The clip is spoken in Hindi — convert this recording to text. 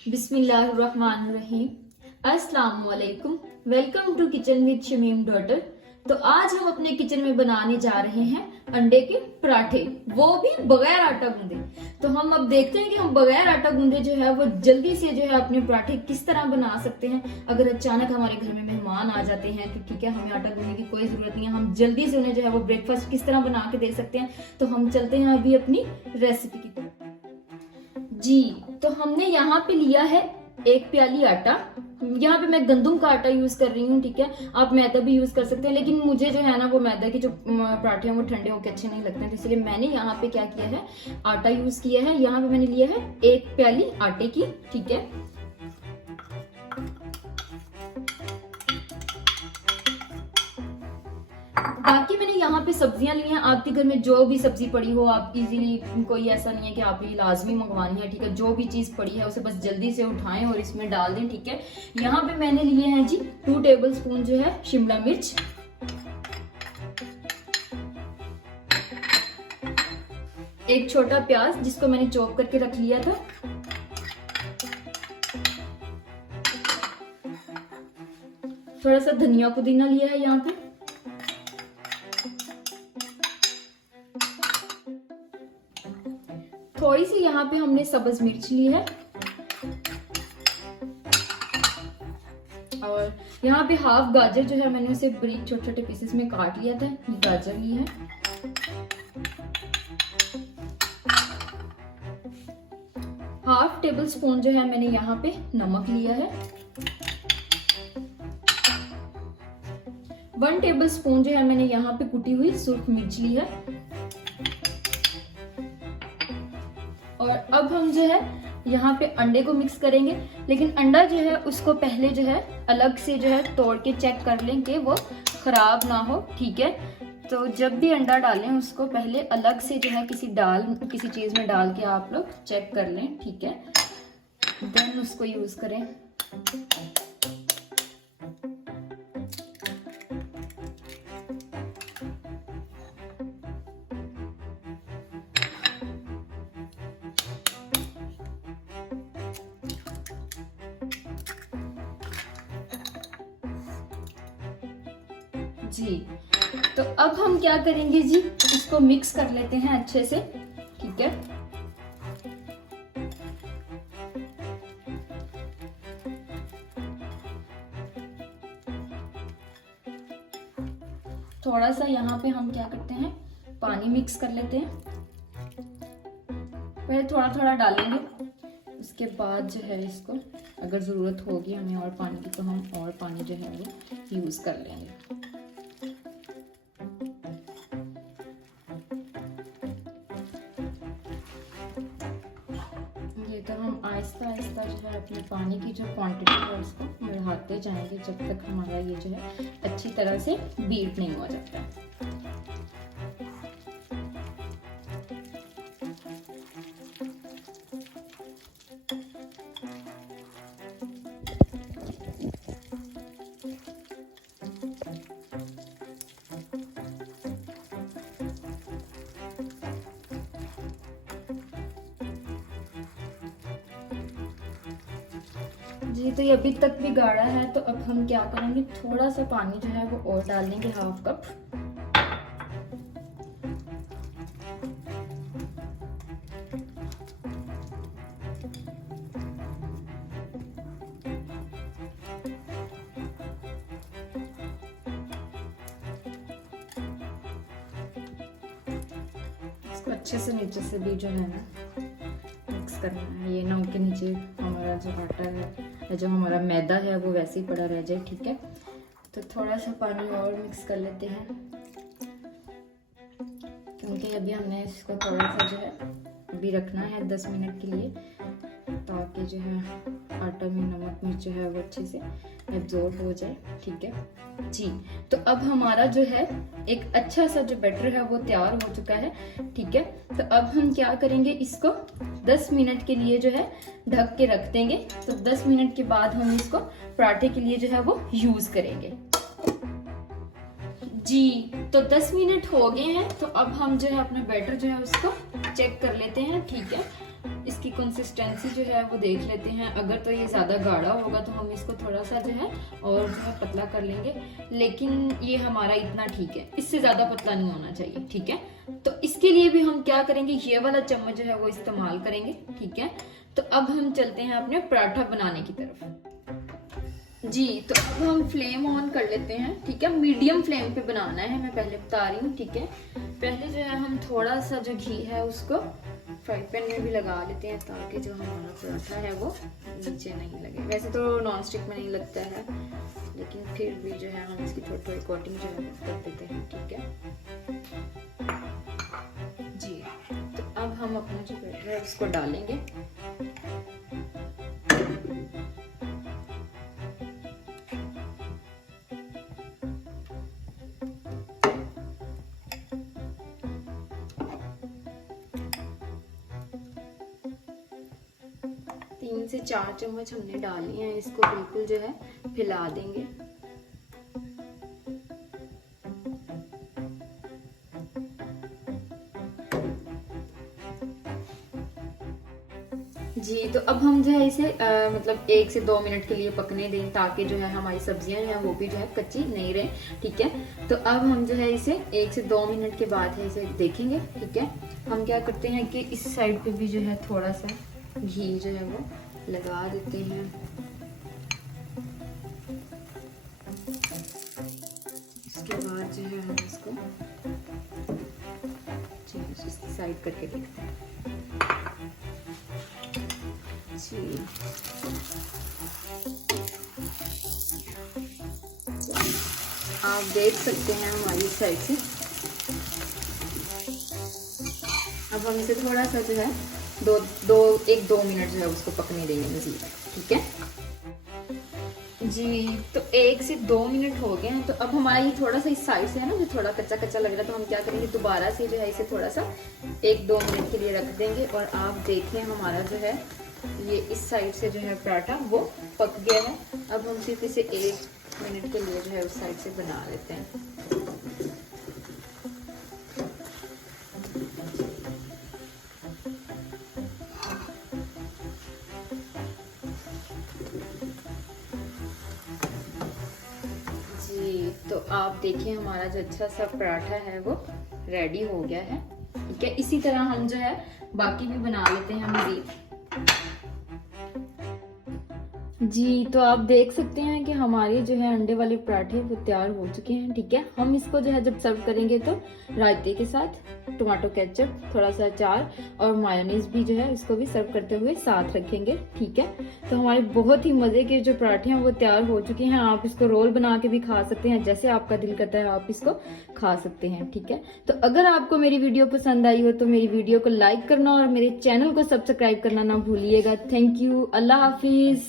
बिस्मिल्लाहिर्रहमानिर्रहीम। अस्सलाम वालेकुम। Welcome to kitchen with Shamim daughter. तो आज हम अपने किचन में बनाने जा रहे हैं अंडे के पराठे, वो भी बगैर आटा गूंदे। तो हम अब देखते हैं कि हम बगैर आटा गूंदे जो है वो जल्दी से जो है अपने पराठे किस तरह बना सकते हैं। अगर अचानक हमारे घर में मेहमान आ जाते हैं तो ठीक है, हमें आटा गूंदने की कोई जरूरत नहीं है, हम जल्दी से उन्हें जो है वो ब्रेकफास्ट किस तरह बना के दे सकते हैं। तो हम चलते हैं अभी अपनी रेसिपी की तरफ। जी, तो हमने यहाँ पे लिया है 1 प्याली आटा। यहाँ पे मैं गंदम का आटा यूज कर रही हूँ, ठीक है। आप मैदा भी यूज कर सकते हैं, लेकिन मुझे जो है ना वो मैदा के जो पराठे हैं वो ठंडे होकर अच्छे नहीं लगते हैं, तो इसलिए मैंने यहाँ पे क्या किया है, आटा यूज किया है। यहाँ पे मैंने लिया है 1 प्याली आटे की, ठीक है। बाकी मैंने यहाँ पे सब्जियां ली हैं। आपके घर में जो भी सब्जी पड़ी हो, आप इजीली, कोई ऐसा नहीं है कि आप ये लाजमी मंगवानी है, ठीक है। जो भी चीज पड़ी है उसे बस जल्दी से उठाएं और इसमें डाल दें, ठीक है। यहाँ पे मैंने लिए हैं जी 2 टेबलस्पून जो है शिमला मिर्च, एक छोटा प्याज जिसको मैंने चॉप करके रख लिया था, थोड़ा सा धनिया पुदीना लिया है यहाँ पे, थोड़ी सी यहाँ पे हमने सब्ज मिर्च ली है, और यहाँ पे हाफ गाजर जो है मैंने उसे बारीक छोटे छोटे पीसेस में काट लिया था, ये गाजर ली है। हाफ टेबल स्पून जो है मैंने यहाँ पे नमक लिया है। 1 टेबल स्पून जो है मैंने यहाँ पे कुटी हुई सुर्ख मिर्च ली है। और अब हम जो है यहाँ पे अंडे को मिक्स करेंगे, लेकिन अंडा जो है उसको पहले जो है अलग से जो है तोड़ के चेक कर लें कि वो खराब ना हो, ठीक है। तो जब भी अंडा डालें उसको पहले अलग से जो है किसी चीज में डाल के आप लोग चेक कर लें, ठीक है, देन उसको यूज करें। जी, तो अब हम क्या करेंगे जी, इसको मिक्स कर लेते हैं अच्छे से, ठीक है। थोड़ा सा यहाँ पे हम क्या करते हैं, पानी मिक्स कर लेते हैं। पहले थोड़ा थोड़ा डालेंगे, उसके बाद जो है इसको अगर ज़रूरत होगी हमें और पानी की तो हम और पानी जो है वो यूज़ कर लेंगे। ये तो हम आहिस्ता आहिस्ता जो है अपनी पानी की जो क्वांटिटी है उसको बढ़ाते जाएंगे जब तक हमारा ये जो है अच्छी तरह से बीट नहीं हो जाता। जी, तो ये अभी तक भी गाढ़ा है, तो अब हम क्या करेंगे, थोड़ा सा पानी जो है वो और डाल देंगे, हाफ कप। इसको अच्छे से नीचे से भी जो है ना मिक्स करना है, ये ना के नीचे हमारा जो आटा है या जो हमारा मैदा है वो वैसे ही पड़ा रह जाए, ठीक है। तो थोड़ा सा पानी और मिक्स कर लेते हैं, क्योंकि अभी हमने इसको थोड़ा सा जो है अभी रखना है 10 मिनट के लिए, ताकि जो है आटा में नमक मिर्च जो है वो अच्छे से एब्जॉर्ब हो जाए, ठीक है जी। तो अब हमारा जो है एक अच्छा सा जो बैटर है वो तैयार हो चुका है, ठीक है। तो अब हम क्या करेंगे, इसको 10 मिनट के लिए जो है ढक के रख देंगे। तो 10 मिनट के बाद हम इसको पराठे के लिए जो है वो यूज करेंगे। जी, तो 10 मिनट हो गए हैं, तो अब हम जो है अपना बैटर जो है उसको चेक कर लेते हैं, ठीक है। इसकी कंसिस्टेंसी जो है वो देख लेते हैं। अगर तो ये ज़्यादा गाढ़ा होगा तो हम इसको थोड़ा सा जो है और जो है पतला कर लेंगे, लेकिन ये हमारा इतना ठीक है, इससे ज़्यादा पतला नहीं होना चाहिए, ठीक है। तो इसके लिए भी हम क्या करेंगे, ये वाला चम्मच जो है वो इस्तेमाल करेंगे, ठीक है। तो अब हम चलते हैं अपने पराठा बनाने की तरफ। जी, तो अब हम फ्लेम ऑन कर लेते हैं, ठीक है। मीडियम फ्लेम पे बनाना है, मैं पहले बता रही हूँ, ठीक है। पहले जो है हम थोड़ा सा जो घी है उसको फ्राई पैन में भी लगा लेते हैं, ताकि जो हमारा पराठा है वो नीचे नहीं लगे। वैसे तो नॉन स्टिक में नहीं लगता है, लेकिन फिर भी जो है हम इसकी थोड़ी थोड़ी कोटिंग जो है कर देते हैं, ठीक है जी। तो अब हम अपना जो बैटर है उसको डालेंगे। तीन से 4 चम्मच हमने डाली हैं, इसको बिल्कुल जो है फैला देंगे। जी, तो अब हम जो है इसे मतलब 1 से 2 मिनट के लिए पकने दें, ताकि जो है हमारी सब्जियां हैं वो भी जो है कच्ची नहीं रहे, ठीक है। तो अब हम जो है इसे 1 से 2 मिनट के बाद है इसे देखेंगे, ठीक है। हम क्या करते हैं कि इस साइड पे भी जो है थोड़ा सा घी जो है वो लगा देते हैं। इसके बाद जो है हम इसको इसकी साइड करके देखते हैं जी। आप देख सकते हैं हमारी साइड से। अब हम इसे थोड़ा सा जो है 1-2 मिनट जो है उसको पकने देंगे मजीद, ठीक है जी। तो 1 से 2 मिनट हो गए हैं। तो अब हमारा ये थोड़ा सा इस साइड से है ना, जो थोड़ा कच्चा कच्चा लग रहा है, तो हम क्या करेंगे, दोबारा से जो है इसे थोड़ा सा 1-2 मिनट के लिए रख देंगे। और आप देखें हमारा जो है ये इस साइड से जो है पराठा वो पक गया है। अब हम सिर्फ इसे 1 मिनट के लिए जो है उस साइड से बना लेते हैं। जी, तो आप देखिए हमारा जो अच्छा सा पराठा है वो रेडी हो गया है, ठीक है। इसी तरह हम जो है बाकी भी बना लेते हैं मजीद। जी, तो आप देख सकते हैं कि हमारे जो है अंडे वाले पराठे वो तैयार हो चुके हैं, ठीक है। हम इसको जो है जब सर्व करेंगे तो रायते के साथ टमाटो केचप, थोड़ा सा अचार और मायोनीज भी जो है इसको भी सर्व करते हुए साथ रखेंगे, ठीक है। तो हमारे बहुत ही मजे के जो पराठे हैं वो तैयार हो चुके हैं। आप इसको रोल बना के भी खा सकते हैं, जैसे आपका दिल करता है आप इसको खा सकते हैं, ठीक है। तो अगर आपको मेरी वीडियो पसंद आई हो तो मेरी वीडियो को लाइक करना और मेरे चैनल को सब्सक्राइब करना ना भूलिएगा। Thank you, Allah Hafiz.